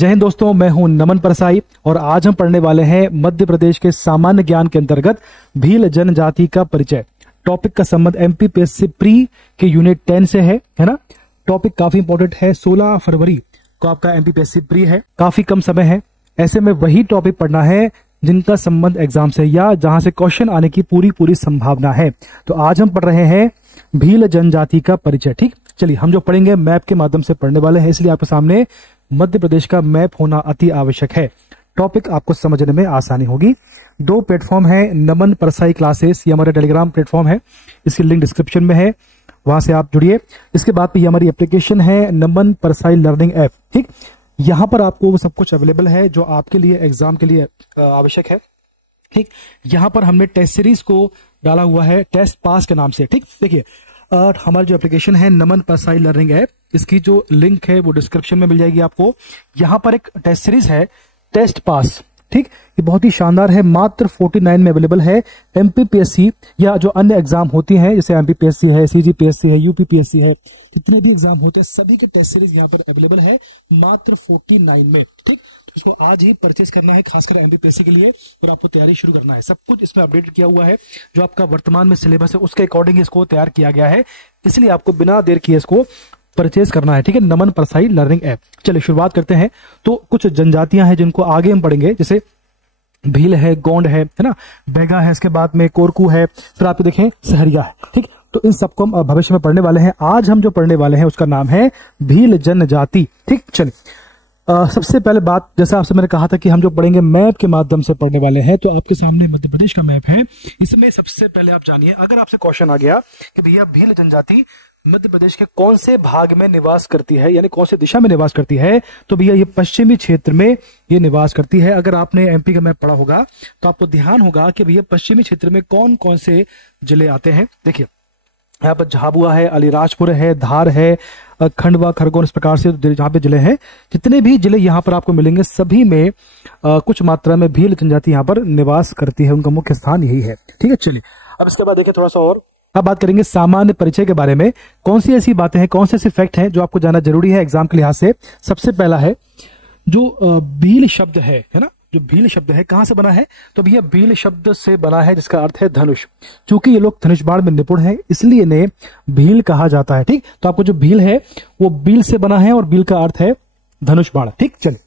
जय हिंद दोस्तों, मैं हूं नमन परसाई और आज हम पढ़ने वाले हैं मध्य प्रदेश के सामान्य ज्ञान के अंतर्गत भील जनजाति का परिचय। टॉपिक का संबंध एमपीपीएससी प्री के यूनिट 10 से है ना। टॉपिक काफी इंपॉर्टेंट है। 16 फरवरी को आपका एमपीपीएससी प्री है, काफी कम समय है। ऐसे में वही टॉपिक पढ़ना है जिनका संबंध एग्जाम से या जहां से क्वेश्चन आने की पूरी संभावना है। तो आज हम पढ़ रहे हैं भील जनजाति का परिचय। ठीक, चलिए हम जो पढ़ेंगे मैप के माध्यम से पढ़ने वाले हैं, इसलिए आपके सामने मध्य प्रदेश का मैप होना अति आवश्यक है। टॉपिक आपको समझने में आसानी होगी। 2 प्लेटफॉर्म है, नमन परसाई क्लासेस, ये हमारा टेलीग्राम प्लेटफॉर्म है, इसकी लिंक डिस्क्रिप्शन में है, वहां से आप जुड़िए। इसके बाद ये हमारी एप्लीकेशन है नमन परसाई लर्निंग ऐप। ठीक, यहाँ पर आपको वो सब कुछ अवेलेबल है जो आपके लिए एग्जाम के लिए आवश्यक है। ठीक, यहाँ पर हमने टेस्ट सीरीज को डाला हुआ है टेस्ट पास के नाम से। ठीक, देखिए हमारी जो एप्लीकेशन है नमन परसाई लर्निंग ऐप, इसकी जो लिंक है वो डिस्क्रिप्शन में मिल जाएगी आपको। यहाँ पर एक टेस्ट सीरीज है टेस्ट पास। ठीक, ये बहुत ही शानदार है, मात्र 49 में अवेलेबल है। एमपीपीएससी या जो अन्य एग्जाम होती हैं जैसे एमपीपीएससी है, सीजीपीएससी है, यूपीपीएससी है, जितने भी एग्जाम होते हैं सभी के टेस्ट सीरीज यहाँ पर अवेलेबल है मात्र 49 में। ठीक, तो इसको आज ही परचेज करना है, खासकर एमपीपीएससी के लिए, और आपको तैयारी शुरू करना है। सब कुछ इसमें अपडेट किया हुआ है, जो आपका वर्तमान में सिलेबस है उसके अकॉर्डिंग इसको तैयार किया गया है, इसलिए आपको बिना देर किए इसको परचेज करना है। ठीक है, नमन परसाई लर्निंग ऐप। चलिए शुरुआत करते हैं। तो कुछ जनजातियां हैं जिनको आगे हम पढ़ेंगे, जैसे भील है, गोंड है ना, बैगा है, इसके बाद में कोरकू है, फिर आप देखें सहरिया है। ठीक, तो इन सबको हम भविष्य में पढ़ने वाले हैं। आज हम जो पढ़ने वाले हैं उसका नाम है भील जनजाति। ठीक, चलिए सबसे पहले बात, जैसा आपसे मैंने कहा था कि हम जो पढ़ेंगे मैप के माध्यम से पढ़ने वाले हैं, तो आपके सामने मध्य प्रदेश का मैप है। इसमें सबसे पहले आप जानिए, अगर आपसे क्वेश्चन आ गया कि भैया भील जनजाति मध्य प्रदेश के कौन से भाग में निवास करती है, यानी कौन से दिशा में निवास करती है, तो भैया ये पश्चिमी क्षेत्र में ये निवास करती है। अगर आपने एमपी का मैप पढ़ा होगा तो आपको ध्यान होगा कि भैया पश्चिमी क्षेत्र में कौन कौन से जिले आते हैं। देखिए यहाँ पर झाबुआ है, अलीराजपुर है, धार है, खंडवा, खरगोन, इस प्रकार से जहाँ पे जिले हैं, जितने भी जिले यहाँ पर आपको मिलेंगे सभी में कुछ मात्रा में भील जनजाति यहाँ पर निवास करती है, उनका मुख्य स्थान यही है। ठीक है, चलिए अब इसके बाद देखिए थोड़ा सा और अब बात करेंगे सामान्य परिचय के बारे में। कौन सी ऐसी बातें हैं, कौन से ऐसे फैक्ट हैं जो आपको जानना जरूरी है एग्जाम के लिहाज से। सबसे पहला है जो भील शब्द है ना, जो भील शब्द है कहां से बना है, तो भैया भील शब्द से बना है जिसका अर्थ है धनुष। क्योंकि ये लोग धनुष बाण में निपुण है इसलिए इन्हें भील कहा जाता है। ठीक, तो आपको जो भील है वो बील से बना है और बील का अर्थ है धनुष बाण। ठीक, चलिए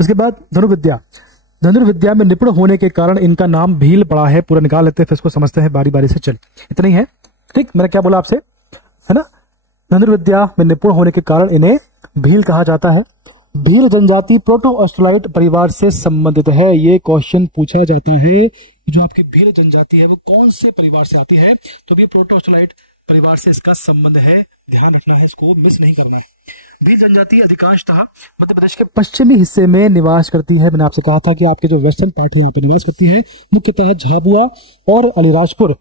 इसके बाद धनुर्विद्या। धनुर्विद्या में निपुण होने के कारण इनका नाम भील पड़ा है। पूरा निकाल लेते हैं फिर इसको समझते हैं बारी बारी से। चल इतना ही है। ठीक, मैंने क्या बोला आपसे, है ना, धनुर्विद्या में निपुण होने के कारण इन्हें भील कहा जाता है। भील जनजाति प्रोटो ऑस्ट्रोलाइट परिवार से संबंधित है। ये क्वेश्चन पूछा जाता है, जो आपकी भील जनजाति है वो कौन से परिवार से आती है, तो ये प्रोटो ऑस्ट्रोलाइट परिवार से इसका संबंध है। ध्यान रखना है, इसको मिस नहीं करना है। भील जनजाति अधिकांशतः मध्य प्रदेश के पश्चिमी हिस्से में निवास करती है। मैंने आपसे कहा था कि आपके जो वेस्टर्न पार्ट है यहाँ पर निवास करती है, मुख्यतः झाबुआ और अलीराजपुर,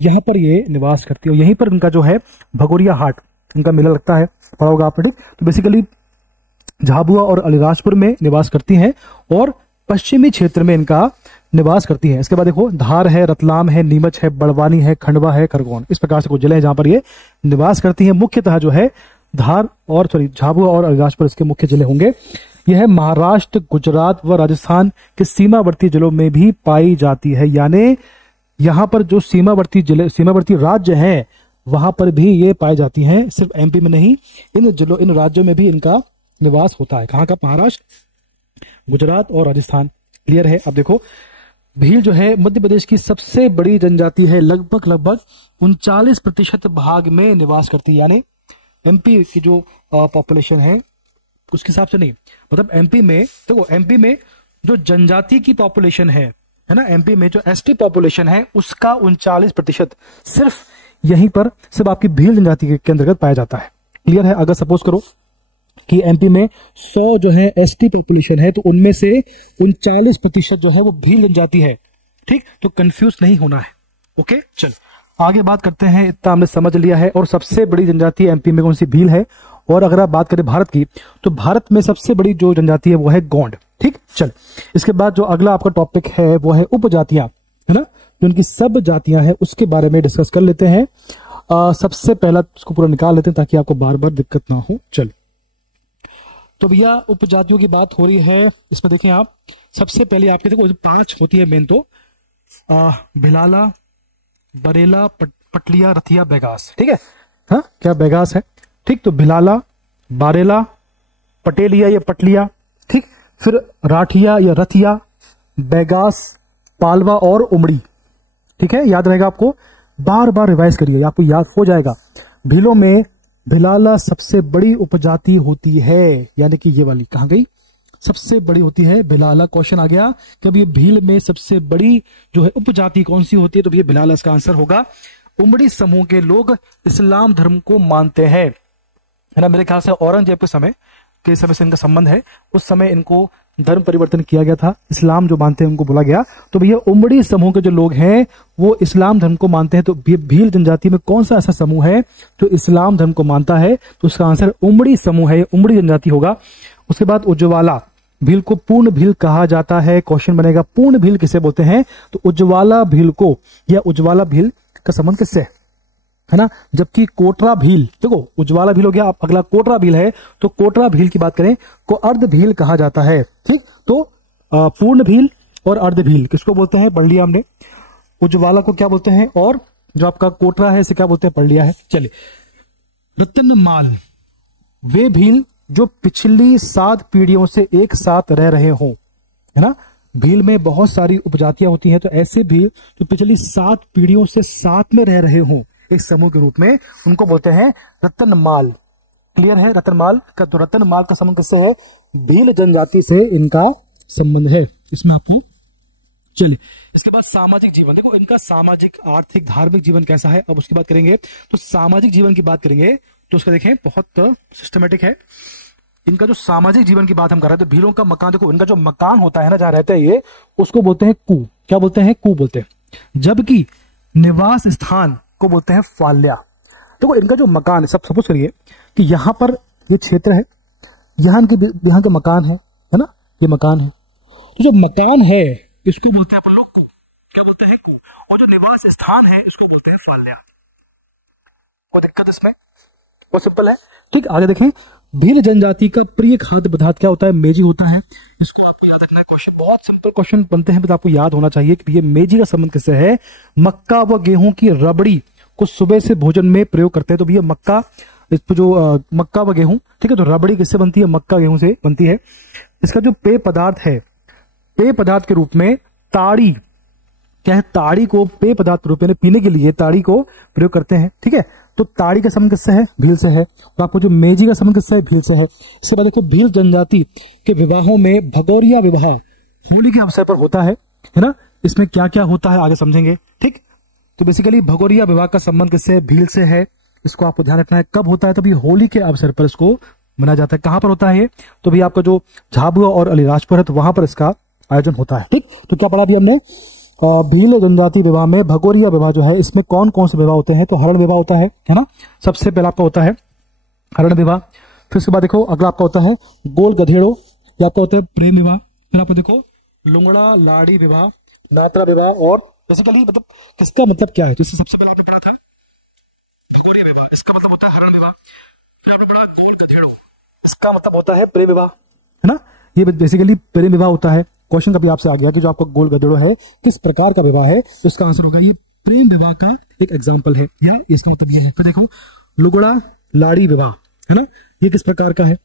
यहाँ पर ये निवास करती है। यहीं पर इनका जो है भगोरिया हाट, इनका मेला लगता है, पढ़ा होगा आपने। तो बेसिकली झाबुआ और अलीराजपुर में निवास करती हैं और पश्चिमी क्षेत्र में इनका निवास करती हैं। इसके बाद देखो धार है, रतलाम है, नीमच है, बड़वानी है, खंडवा है, खरगोन, इस प्रकार से कुछ जिले हैं जहां पर ये निवास करती हैं। मुख्यतः जो है धार और झाबुआ और अलीराजपुर इसके मुख्य जिले होंगे। यह महाराष्ट्र, गुजरात व राजस्थान के सीमावर्ती जिलों में भी पाई जाती है। यानी यहाँ पर जो सीमावर्ती जिले, सीमावर्ती राज्य हैं वहां पर भी ये पाई जाती हैं। सिर्फ एमपी में नहीं, इन राज्यों में भी इनका निवास होता है। कहाँ का, महाराष्ट्र, गुजरात और राजस्थान। क्लियर है। अब देखो भील जो है मध्य प्रदेश की सबसे बड़ी जनजाति है, लगभग 39% भाग में निवास करती है। यानी एमपी की जो पॉपुलेशन है उसके हिसाब से नहीं, मतलब एमपी में देखो, एमपी में जो जनजाति की पॉपुलेशन है ना, एमपी में जो एसटी पॉपुलेशन है उसका 39% सिर्फ यहीं पर सिर्फ आपकी भील जनजाति के अंतर्गत पाया जाता है। क्लियर है। अगर सपोज करो कि एमपी में 100 जो है एसटी पॉपुलेशन है, तो उनमें से 39% जो है वो भील जनजाति है। ठीक, तो कंफ्यूज नहीं होना है। ओके, चल आगे बात करते हैं। इतना हमने समझ लिया है। और सबसे बड़ी जनजाति एमपी में कौन सी, भील है। और अगर आप बात करें भारत की, तो भारत में सबसे बड़ी जो जनजाति है वो है गोंड। ठीक, चल इसके बाद जो अगला आपका टॉपिक है वो है उपजातियां, है ना, जो उनकी सब जातियां हैं उसके बारे में डिस्कस कर लेते हैं। सबसे पहला इसको पूरा निकाल लेते हैं ताकि आपको बार बार दिक्कत ना हो। चल तो भैया उपजातियों की बात हो रही है। इसमें देखें आप, सबसे पहले आपके देखो 5 होती है मेन, तो भिलाला, बरेला, पटलिया, रथिया, बैगास। ठीक है, हाँ क्या बैगास है, ठीक। तो भिलाला, बारेला, पटेलिया या पटलिया, ठीक। फिर राठिया या रथिया, बैगास, पालवा और उमड़ी। ठीक है, याद रहेगा आपको, बार बार रिवाइज करिए, आपको याद हो जाएगा। भीलों में भिलाला सबसे बड़ी उपजाति होती है, यानी कि ये वाली कहां गई, सबसे बड़ी होती है भिलाला। क्वेश्चन आ गया कि अब ये भील में सबसे बड़ी जो है उपजाति कौन सी होती है, तो ये भिलाला इसका आंसर होगा। उमड़ी समूह के लोग इस्लाम धर्म को मानते हैं, है ना। मेरे ख्याल से औरंगजेब के समय से इनका संबंध है, उस समय इनको धर्म परिवर्तन किया गया था, इस्लाम जो मानते हैं उनको बोला गया। तो भैया उमड़ी समूह के जो लोग हैं वो इस्लाम धर्म को मानते हैं। तो भील जनजाति में कौन सा ऐसा समूह है जो इस्लाम धर्म को मानता है, तो उसका आंसर उमड़ी समूह है, उमड़ी जनजाति होगा। उसके बाद उज्ज्वाला भील को पूर्ण भील कहा जाता है। क्वेश्चन बनेगा पूर्ण भील किसे बोलते हैं, तो उज्ज्वाला भील को या उज्ज्वाला भील का संबंध किससे है ना। जबकि कोटरा भील, देखो उज्ज्वाला भील हो गया, अगला कोटरा भील है, तो कोटरा भील की बात करें को अर्ध भील कहा जाता है। ठीक, तो पूर्ण भील और अर्ध भील किसको बोलते हैं, पढ़ लिया हमने। उज्ज्वाला को क्या बोलते हैं, और जो आपका कोटरा है इसे क्या बोलते हैं, पढ़ लिया है। चलिए, रत्नमाल वे भील जो पिछली 7 पीढ़ियों से एक साथ रह रहे हो, है ना। भील में बहुत सारी उपजातियां होती हैं, तो ऐसे भील जो पिछली 7 पीढ़ियों से साथ में रह रहे हो एक समूह के रूप में, उनको बोलते हैं रत्नमाल। क्लियर है, रत्नमाल का, तो रत्नमाल का संबंध किससे है, भील जनजाति से इनका संबंध है इसमें आपको। चलिए, इसके बाद सामाजिक जीवन, देखो इनका सामाजिक, आर्थिक, धार्मिक जीवन कैसा है, अब उसकी बात करेंगे। तो सामाजिक जीवन की बात करेंगे तो उसका देखें बहुत सिस्टमेटिक है। इनका जो सामाजिक जीवन की बात हम कर रहे हैं, तो भीलों का मकान, देखो इनका जो मकान होता है ना, जहां रहते हैं ये, उसको बोलते हैं कू। क्या बोलते हैं, कू बोलते हैं। जबकि निवास स्थान को बोलते हैं फाल्या। देखो इनका जो मकान है, सब सपोज करिए कि यहां पर ये क्षेत्र है, यहाँ के मकान है ना, ये मकान है। तो जो मकान है इसको बोलते हैं अपन लोग कू। क्या बोलते हैं, कू। और जो निवास स्थान है इसको बोलते हैं फाल्या। और दिक्कत इसमें बहुत सिंपल है। ठीक, आगे देखें, भील जनजाति का प्रिय खाद्य पदार्थ क्या होता है, मेजी होता है। इसको आपको याद रखना है। क्वेश्चन बहुत सिंपल क्वेश्चन बनते हैं, तो आपको याद होना चाहिए कि ये मेजी का संबंध किससे है, मक्का व गेहूं की रबड़ी को सुबह से भोजन में प्रयोग करते हैं। तो भैया मक्का, इस पर जो मक्का व गेहूं, ठीक है, तो रबड़ी किससे बनती है, मक्का गेहूं से बनती है। इसका जो पेय पदार्थ है, पेय पदार्थ के रूप में ताड़ी, क्या है, ताड़ी को पेय पदार्थ रूप में पीने के लिए ताड़ी को प्रयोग करते हैं। ठीक है, तो ताड़ी का संबंध किससे है, भील से है। और आपको जो मेजी का संबंध किससे है, भील से है। इसके बाद देखो, भील जनजाति के विवाहों में भगोरिया विवाह होली के अवसर पर होता है ना। इसमें क्या क्या होता है आगे समझेंगे। ठीक, तो बेसिकली भगोरिया विवाह का संबंध किससे, भील से है। इसको आपको ध्यान रखना है। कब होता है, तभी होली के अवसर पर इसको मनाया जाता है। कहां पर होता है ये, तो भी आपका जो झाबुआ और अलीराजपुर है, तो वहां पर इसका आयोजन होता है। ठीक, तो क्या पढ़ा भी हमने, भील जनजाति विवाह में भगोरिया विवाह जो है, इसमें कौन कौन से विवाह होते हैं, तो हरण विवाह होता है ना। सबसे पहला आपका होता है हरण विवाह। फिर उसके बाद देखो अगला आपका होता है गोल गधेड़ो, या आपका होता है प्रेम विवाह। फिर आपको देखो लुंगड़ा लाड़ी विवाह, नात्रा विवाह। और बेसिकली मतलब किसका मतलब क्या है, तो इससे सबसे पहले आपने पढ़ा था भगोरिया विवाह, इसका मतलब होता है हरण विवाह। फिर आपने पढ़ा गोल गधेड़ो, इसका मतलब होता है प्रेम विवाह, है ना। ये बेसिकली प्रेम विवाह होता है। क्वेश्चन कभी आपसे आ गया कि जो आपका गोल गधेड़ो है किस प्रकार का विवाह है, तो इसका आंसर होगा ये प्रेम विवाह का एक एग्जाम्पल है, या इसका मतलब ये है। तो देखो लुगड़ा लाड़ी विवाह, है ना, ये किस प्रकार का है।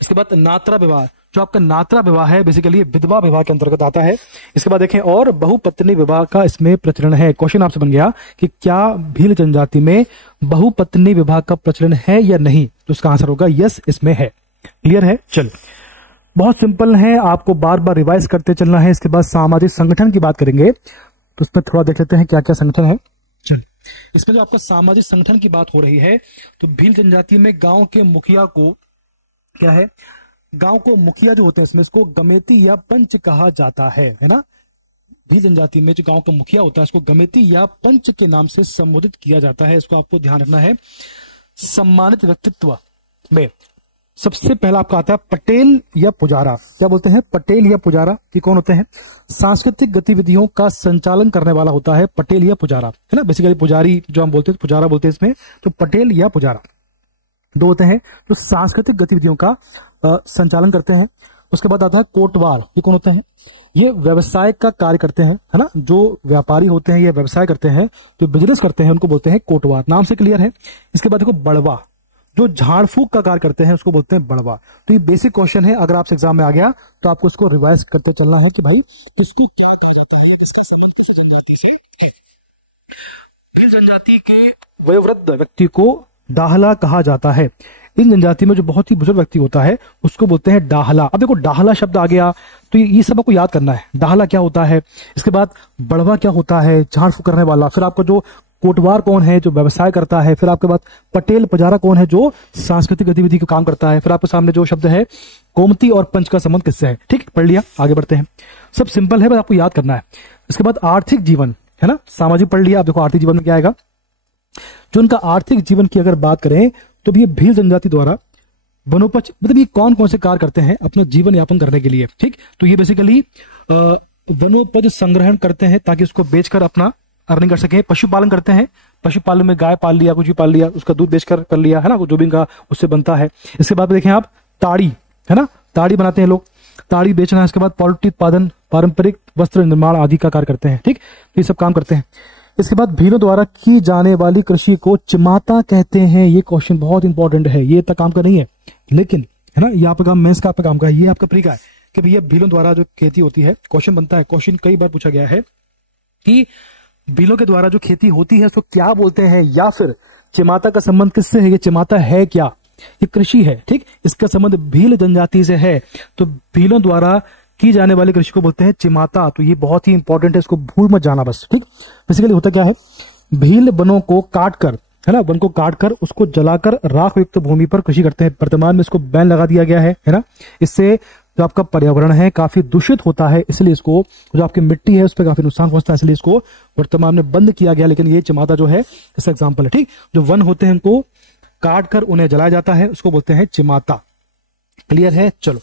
इसके बाद नात्रा विवाह, जो आपका नात्रा विवाह है बेसिकली विधवा विवाह के अंतर्गत आता है। इसके बाद देखें, और बहुपत्नी विवाह का इसमें प्रचलन है। क्वेश्चन आपसे बन गया कि क्या भील जनजाति में बहुपत्नी विवाह का प्रचलन है या नहीं, तो इसका आंसर होगा यस, इसमें है। क्लियर है, चल बहुत सिंपल है, आपको बार बार रिवाइज करते चलना है। इसके बाद सामाजिक संगठन की बात करेंगे, तो उसमें थोड़ा देख लेते हैं क्या क्या संगठन है। चल, इसमें जो आपका सामाजिक संगठन की बात हो रही है, तो भील जनजाति में गांव के मुखिया को क्या है, गांव को मुखिया जो होते हैं इसमें इसको गमेती या पंच कहा जाता है ना। भील जनजाति में जो गांव का मुखिया होता है उसको गमेती या पंच के नाम से संबोधित किया जाता है। इसको आपको ध्यान रखना है। सम्मानित व्यक्तित्व में सबसे पहला आपका आता है पटेल या पुजारा। क्या बोलते हैं, पटेल या पुजारा, ये कौन होते हैं, सांस्कृतिक गतिविधियों का संचालन करने वाला होता है पटेल या पुजारा, है ना। बेसिकली पुजारी जो हम बोलते हैं, पुजारा बोलते हैं इसमें, तो पटेल या पुजारा। दो होते हैं जो सांस्कृतिक गतिविधियों का संचालन करते हैं। उसके बाद आता है कोटवार। ये कौन होते हैं? ये व्यवसाय का कार्य करते हैं, है ना। जो व्यापारी होते हैं ये व्यवसाय करते हैं, जो बिजनेस करते हैं उनको बोलते हैं कोटवार। नाम से क्लियर है। इसके बाद देखो बड़वा, जो झाड़ फूक का कार्य करते हैं उसको बोलते हैं बड़वा। तो ये बेसिक क्वेश्चन है, अगर आपसे एग्जाम में आ गया तो आपको इसको रिवाइज करते चलना है कि भाई किसकी क्या कहा जाता है या किसका संबंध किस जनजाति से है। भील जनजाति के वयोवृद्ध व्यक्ति को डाहला कहा जाता है। इन जनजाति में जो बहुत ही बुजुर्ग व्यक्ति होता है उसको बोलते हैं डाहला। अब देखो डाहला शब्द आ गया तो ये सब आपको याद करना है, डाहला क्या होता है। इसके बाद बड़वा क्या होता है, झाड़ फूक करने वाला। फिर आपको जो कोटवार कौन है, जो व्यवसाय करता है। फिर आपके बाद पटेल पुजारा कौन है, जो सांस्कृतिक गतिविधि का काम करता है। फिर आपके सामने जो शब्द है कोमती और पंच का संबंध किससे है। ठीक, पढ़ लिया, आगे बढ़ते हैं। सब सिंपल है, बस आपको याद करना है। इसके बाद आर्थिक जीवन, है ना, सामाजिक पढ़ लिया। अब देखो आर्थिक जीवन में क्या आएगा। जो उनका आर्थिक जीवन की अगर बात करें तो ये भील जनजाति द्वारा वनोपज, मतलब ये कौन कौन से कार्य करते हैं अपना जीवन यापन करने के लिए। ठीक, तो ये बेसिकली वनोपज संग्रहण करते हैं ताकि उसको बेचकर अपना अर्निंग कर सके। पशुपालन करते हैं, पशुपालन में गाय पाल लिया, कुछ भी पाल लिया, उसका दूध बेचकर कर लिया, है ना, जो भी इनका उससे बनता है। इसके बाद देखें आप ताड़ी, है ना, ताड़ी बनाते हैं लोग, ताड़ी बेचना है। इसके बाद पोल्ट्री उत्पादन, पारंपरिक वस्त्र निर्माण आदि का कार्य करते हैं। ठीक, ये सब काम करते हैं। इसके बाद भीलों द्वारा की जाने वाली कृषि को चिमाता कहते हैं। ये क्वेश्चन बहुत इंपॉर्टेंट है, ये तक काम का नहीं है लेकिन, है ना, ये आपका काम मेंस का आपका काम का है, ये आपका प्री का है कि भैया भीलों द्वारा जो खेती होती है। क्वेश्चन बनता है, क्वेश्चन कई बार पूछा गया है कि भीलों के द्वारा जो खेती होती है उसको क्या बोलते हैं, या फिर चिमाता का संबंध किससे है, ये चिमाता है क्या, ये कृषि है। ठीक, इसका संबंध भील जनजाति से है। तो भीलों द्वारा की जाने वाली कृषि को बोलते हैं चिमाता। तो ये बहुत ही इंपॉर्टेंट है, इसको भूल मत जाना बस। ठीक, बेसिकली होता क्या है, भील वनों को काटकर, है ना, वन को काटकर उसको जलाकर राख युक्त भूमि पर कृषि करते हैं। वर्तमान में इसको बैन लगा दिया गया है ना। इससे जो आपका पर्यावरण है काफी दूषित होता है, इसलिए इसको, जो आपकी मिट्टी है उस पर काफी नुकसान पहुंचता है, इसलिए इसको वर्तमान में बंद किया गया। लेकिन ये चिमाता जो है इसका एग्जाम्पल है। ठीक, जो वन होते हैं उनको काट कर उन्हें जलाया जाता है, उसको बोलते हैं चिमाता। क्लियर है? चलो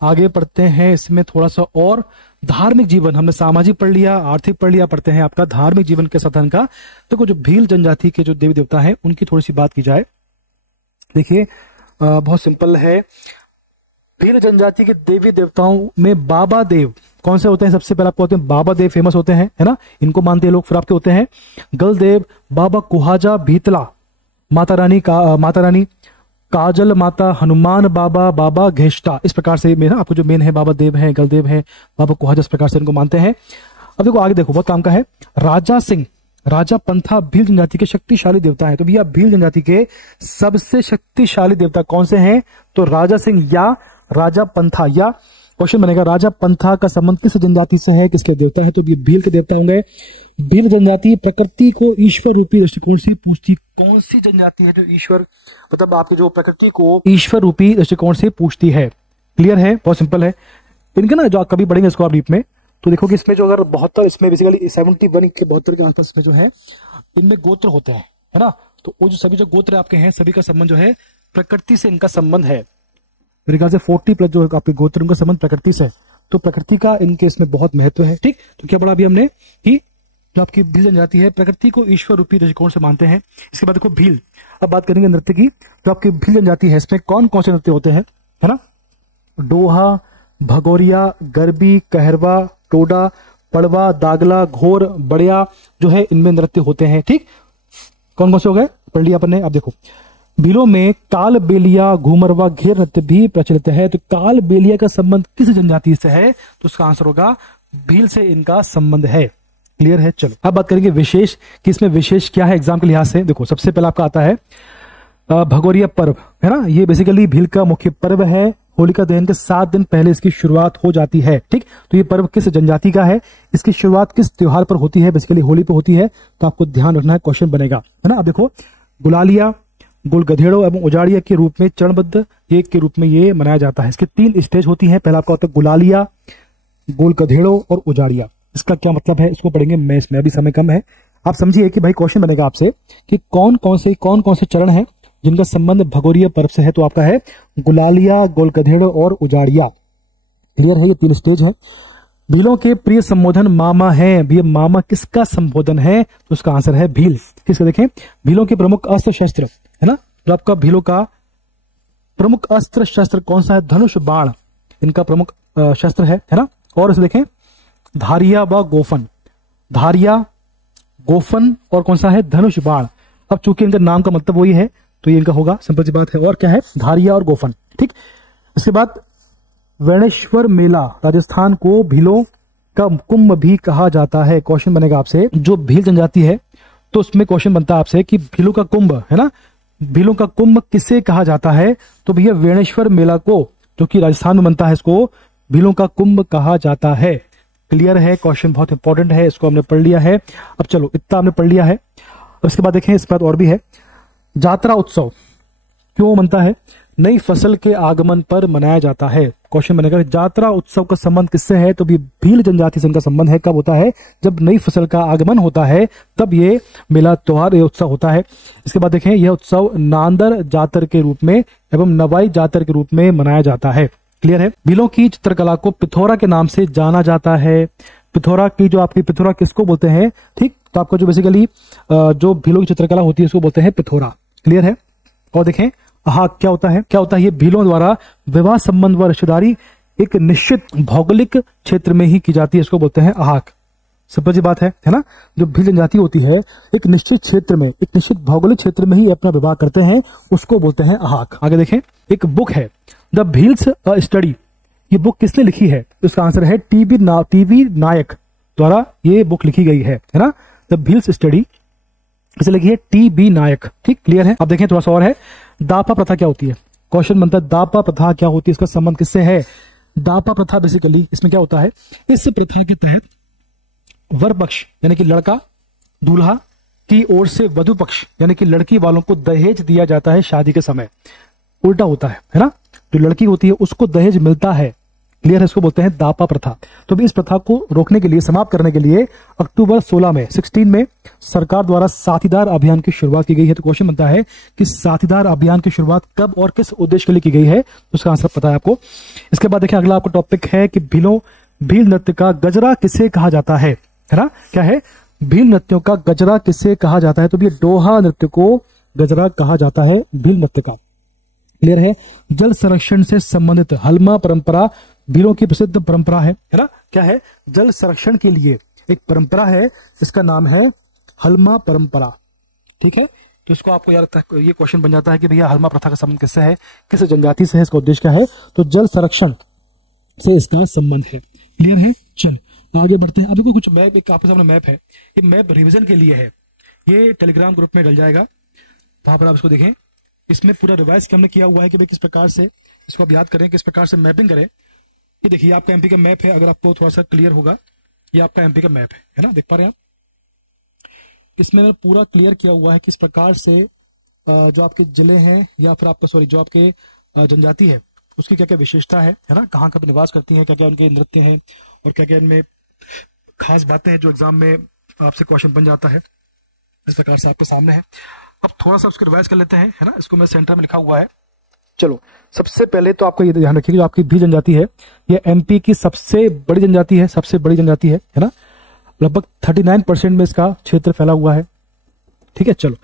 आगे पढ़ते हैं। इसमें थोड़ा सा और धार्मिक जीवन, हमने सामाजिक पढ़ लिया, आर्थिक पढ़ लिया, पढ़ते हैं आपका धार्मिक जीवन के साधन का। देखो जो भील जनजाति के जो देवी देवता हैं उनकी थोड़ी सी बात की जाए। देखिए बहुत सिंपल है। भील जनजाति के देवी देवताओं में बाबा देव कौन से होते हैं? सबसे पहले आपको होते हैं बाबा देव, फेमस होते हैं, है ना, इनको मानते हैं लोग। फिर आपके होते हैं गलदेव, बाबा कुहाजा भीतला, माता रानी काजल माता, हनुमान बाबा, बाबा घेष्टा। इस प्रकार से मेरा आपको जो मेन है बाबा देव है, गलदेव है, बाबा कुहाजा, इस प्रकार से इनको मानते हैं। अब देखो आगे देखो, बहुत काम का है। राजा सिंह, राजा पंथा भील जनजाति के शक्तिशाली देवता है। तो भैया भील जनजाति के सबसे शक्तिशाली देवता कौन से हैं? तो राजा सिंह या राजा पंथा, या क्वेश्चन बनेगा राजा पंथा का संबंध किस जनजाति से है, किसके देवता है? तो ये भील के देवता होंगे। भील जनजाति प्रकृति को ईश्वर रूपी दृष्टिकोण से पूछती। कौन सी जनजाति है जो ईश्वर, मतलब आपके जो प्रकृति को ईश्वर रूपी दृष्टिकोण से पूछती है? क्लियर है? बहुत सिंपल है। इनके ना जो कभी पढ़ेंगे इसको आप डीप में, तो देखो कि इसमें जो अगर 72, इसमें बेसिकली 71 के 72 के आसपास में जो है इनमें गोत्र होते हैं, है ना। तो वो जो सभी जो गोत्र आपके हैं सभी का संबंध जो है प्रकृति से इनका संबंध है। मेरे ख्याल से 40+ जो आपके गोत्र उनका संबंध प्रकृति से है। तो प्रकृति का इनके इसमें बहुत महत्व है। ठीक, तो क्या पढ़ा अभी हमने कि जो आपकी भील जनजाति है प्रकृति को ईश्वर रूपी दृष्टिकोण से मानते हैं। इसके बाद देखो भील, अब बात करेंगे नृत्य की। जो आपकी भील जनजाति है इसमें कौन कौन से नृत्य होते हैं, है ना। डोहा, भगोरिया, गरबी, कहरवा, टोडा, पड़वा, दागला, घोर, बड़िया जो है इनमें नृत्य होते हैं। ठीक, कौन कौन से हो गए पढ़ लिया अपन ने। अब देखो भीलों में काल बेलिया, घूमरवा, घेर नृत्य भी प्रचलित है। तो काल बेलिया का संबंध किस जनजाति से है? तो उसका आंसर होगा भील से इनका संबंध है। क्लियर है? चलो अब बात करेंगे विशेष, कि इसमें विशेष क्या है एग्जाम के लिहाज से। देखो सबसे पहले आपका आता है भगोरिया पर्व, है ना। ये बेसिकली भील का मुख्य पर्व है। होलिका दहन के 7 दिन पहले इसकी शुरुआत हो जाती है। ठीक, तो ये पर्व किस जनजाति का है, इसकी शुरुआत किस त्योहार पर होती है? बेसिकली होली पर होती है। तो आपको ध्यान रखना है, क्वेश्चन बनेगा, है ना। अब देखो गुलालिया, गोल गधेड़ो एवं उजाड़िया के रूप में, चरणबद्ध एक के रूप में ये मनाया जाता है। इसके 3 स्टेज होती हैं। पहला आपका होता है गुलालिया, गोल गधेड़ो और उजाड़िया। इसका क्या मतलब है इसको पढ़ेंगे मैथ्स में, अभी समय कम है। आप समझिए कि भाई क्वेश्चन बनेगा आपसे कि कौन कौन से चरण हैं जिनका संबंध भगोरिया पर्व से है। तो आपका है गुलालिया, गोल गधेड़ो और उजाड़िया। क्लियर है? ये 3 स्टेज है। भीलों के प्रिय संबोधन मामा है। भैया मामा किसका संबोधन है? तो उसका आंसर है भील। किसका? देखें भीलों के प्रमुख अस्त्र शस्त्र, है ना, जो आपका भीलों का प्रमुख अस्त्र शस्त्र कौन सा है? धनुष बाण इनका प्रमुख शस्त्र है ना। और इसे देखें, धारिया व गोफन, धारिया, गोफन और कौन सा है? धनुष बाण। अब चूंकि इनका नाम का मतलब वही है तो ये इनका होगा, सिंपल सी बात है। और क्या है? धारिया और गोफन। ठीक, इसके बाद वेणेश्वर मेला, राजस्थान को भीलों का कुंभ भी कहा जाता है। क्वेश्चन बनेगा आपसे, जो भील जनजाति है तो उसमें क्वेश्चन बनता है आपसे कि भीलों का कुंभ है ना, भीलों का कुंभ किसे कहा जाता है? तो भैया वेणेश्वर मेला को, जो कि राजस्थान में बनता है, इसको भीलों का कुंभ कहा जाता है। क्लियर है? क्वेश्चन बहुत इंपॉर्टेंट है, इसको हमने पढ़ लिया है। अब चलो, इतना हमने पढ़ लिया है। उसके बाद देखें, इस बात और भी है, जात्रा उत्सव क्यों बनता है? नई फसल के आगमन पर मनाया जाता है। क्वेश्चन बनेगा, जात्रा उत्सव का संबंध किससे है? तो भी भील जनजाति से इनका संबंध है। कब होता है? जब नई फसल का आगमन होता है, तब ये मेला त्योहार, ये उत्सव होता है। इसके बाद देखें, यह उत्सव नांदर जातर के रूप में एवं नवाई जातर के रूप में मनाया जाता है। क्लियर है? भीलों की चित्रकला को पिथौरा के नाम से जाना जाता है। पिथौरा की जो आपकी, पिथौरा किसको बोलते हैं? ठीक, तो आपका जो बेसिकली जो भीलों की चित्रकला होती है उसको बोलते हैं पिथौरा। क्लियर है? और देखें, अहाक क्या होता है? क्या होता है? ये भीलों द्वारा विवाह संबंध व रिश्तेदारी एक निश्चित भौगोलिक क्षेत्र में ही की जाती है, इसको बोलते हैं अहाक। सिंपल सी बात है ना। जो भील जनजाति होती है, एक निश्चित क्षेत्र में, एक निश्चित भौगोलिक क्षेत्र में ही अपना विवाह करते हैं, उसको बोलते हैं अहाक। आगे देखें, एक बुक है द भील्स अ स्टडी। ये बुक किसने लिखी है? इसका आंसर है टीवी नायक द्वारा ये बुक लिखी गई है ना। द भील्स स्टडी इसे लिखी है टी.बी. नायक। ठीक, क्लियर है? अब देखें थोड़ा सा और है, दापा प्रथा क्या होती है? क्वेश्चन बनता है, दापा प्रथा क्या होती है, इसका संबंध किससे है? दापा प्रथा बेसिकली इसमें क्या होता है, इस प्रथा के तहत वर पक्ष यानी कि लड़का दूल्हा की ओर से वधु पक्ष यानी कि लड़की वालों को दहेज दिया जाता है शादी के समय। उल्टा होता है ना, जो लड़की होती है उसको दहेज मिलता है। क्लियर है? इसको बोलते हैं दापा प्रथा। तो भी इस प्रथा को रोकने के लिए, समाप्त करने के लिए अक्टूबर 16 में सरकार द्वारा साथीदार अभियान की शुरुआत की गई है। तो क्वेश्चन बनता है कि साथीदार अभियान की शुरुआत कब और किस उद्देश्य के लिए की गई है, तो उसका आंसर पता है आपको। इसके बाद देखिए, अगला आपका टॉपिक है कि भील नृत्य का गजरा किसे कहा जाता है ना। क्या है? भील नृत्यों का गजरा किसे कहा जाता है? तो भी डोहा नृत्य को गजरा कहा जाता है, भील नृत्य का। क्लियर है? जल संरक्षण से संबंधित हलमा परंपरा भीलों की प्रसिद्ध परंपरा है ना। क्या है? जल संरक्षण के लिए एक परंपरा है, इसका नाम है हलमा परंपरा। ठीक है, तो इसको आपको याद रखता है। ये क्वेश्चन बन जाता है कि भैया हलमा प्रथा का संबंध किससे है, किस जनजाति से है, इसका उद्देश्य क्या है? तो जल संरक्षण से इसका संबंध है। क्लियर है? चल आगे बढ़ते हैं। अभी कुछ मैप, एक आपके सामने मैप है, ये मैप रिविजन के लिए है, ये टेलीग्राम ग्रुप में डल जाएगा, वहां पर आप इसको देखें। इसमें पूरा रिवाइज हमने किया हुआ है कि भाई किस प्रकार से इसको आप याद करें, किस प्रकार से मैपिंग करें। ये देखिए, आपका एमपी का मैप है, अगर आपको थोड़ा सा क्लियर होगा, ये आपका एमपी का मैप है ना, देख पा रहे हैं आप। इसमें मैंने पूरा क्लियर किया हुआ है किस प्रकार से जो आपके जिले हैं या फिर आपका जो आपके जनजाति है उसकी क्या क्या विशेषता है ना, कहाँ कहाँ निवास करती है, क्या क्या उनके नृत्य हैं और क्या क्या इनमें खास बातें हैं जो एग्जाम में आपसे क्वेश्चन बन जाता है। इस प्रकार से आपके सामने है। अब थोड़ा सा उसको रिवाइज कर लेते हैं, है ना। इसको मैं सेंटर में लिखा हुआ है। चलो, सबसे पहले तो आपको ये ध्यान रखिए, जो आपकी भील जनजाति है ये एमपी की सबसे बड़ी जनजाति है, सबसे बड़ी जनजाति है ना। लगभग 39% में इसका क्षेत्र फैला हुआ है। ठीक है, चलो,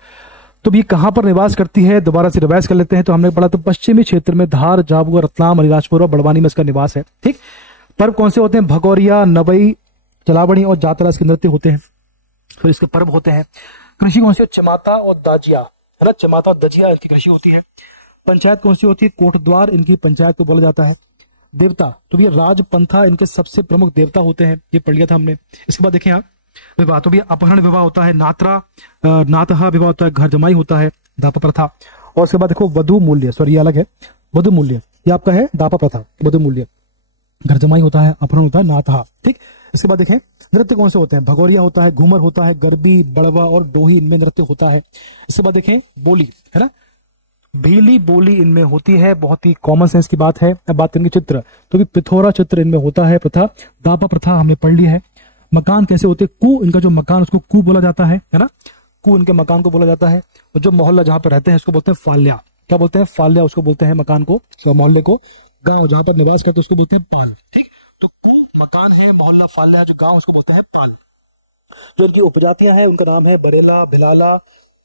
तो ये कहां पर निवास करती है, दोबारा से रिवाइज कर लेते हैं। तो हमने पढ़ा तो पश्चिमी क्षेत्र में धार, झाबुआ, रतलाम, अलीराजपुर और बड़वानी में इसका निवास है। ठीक, पर्व कौन से होते हैं? भगौरिया, नवई, चलावणी और जातरा इसके नृत्य होते हैं, फिर इसके पर्व होते हैं। कृषि कौन सी? चमाता और दाजिया, है ना, चमाता और दजिया इनकी कृषि होती है। पंचायत कौन सी होती है? कोटद्वार इनकी पंचायत को बोला जाता है। देवता तो ये राजपंथा इनके सबसे प्रमुख देवता होते हैं, ये पढ़ लिया था हमने। इसके बाद देखें आप, विवाह तो भी अपहरण विवाह होता है, नातहा विवाह होता है, घर जमाई होता है, दापा प्रथा। और उसके बाद देखो वधु मूल्य, सॉरी ये अलग है, वधु मूल्य ये आपका है दापा प्रथा, वधु मूल्य, घर जमाई होता है, अपहरण होता है, नातहा। ठीक, इसके बाद देखें नृत्य कौन से होते हैं? भगोरिया होता है, घूमर होता है, गरबी, बड़वा और डोही इनमें नृत्य होता है। इसके बाद देखें बोली, है ना, भीली बोली इनमें होती है, बहुत ही कॉमन सेंस की बात है। अब बात करेंगे चित्र, तो भी पिथौरा चित्र इनमें होता है, प्रथा, दापा प्रथा हमने पढ़ ली है। मकान कैसे होते हैं? कु, इनका जो मकान उसको कु बोला जाता है ना, कु इनके मकान को बोला जाता है। और जो मोहल्ला जहां पर रहते हैं उसको बोलते हैं फाल्या। क्या बोलते हैं? फाल्या उसको बोलते हैं मकान को, मोहल्ले को। गाँव जहां पर निवास करते हैं उसको बोलते हैं पाल। ठीक, तो कु मकान है, मोहल्ला फाल्या जो गाँव उसको बोलता है पाल। जो इनकी उपजातियां हैं उनका नाम है बरेला, बिलाला,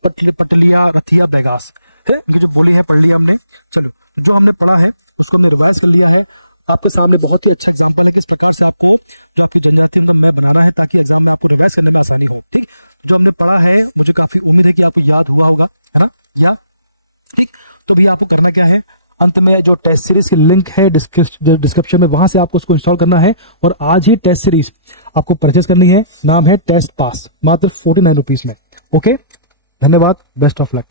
पटलिया, रथिया, बैगास। ये जो बोली है पढ़ लिया हमने। चलो, जो हमने पढ़ा है उसको हमने रिवाइज कर लिया है। आपके सामने बहुत ही अच्छा एग्जाम्पल है किस प्रकार से आपको जो आपकी जनजाति में बनाना है ताकि एग्जाम में आपको रिवाइज करने में आसानी हो। ठीक, जो हमने पढ़ा है मुझे काफी उम्मीद है कि आपको याद हुआ होगा, है ना, या ठीक। तो भैया आपको करना क्या है, अंत में जो टेस्ट सीरीज की लिंक है डिस्क्रिप्शन में, वहां से आपको उसको इंस्टॉल करना है और आज ही टेस्ट सीरीज आपको परचेज करनी है। नाम है टेस्ट पास, मात्र 49 रुपीज में। ओके, धन्यवाद, बेस्ट ऑफ लक।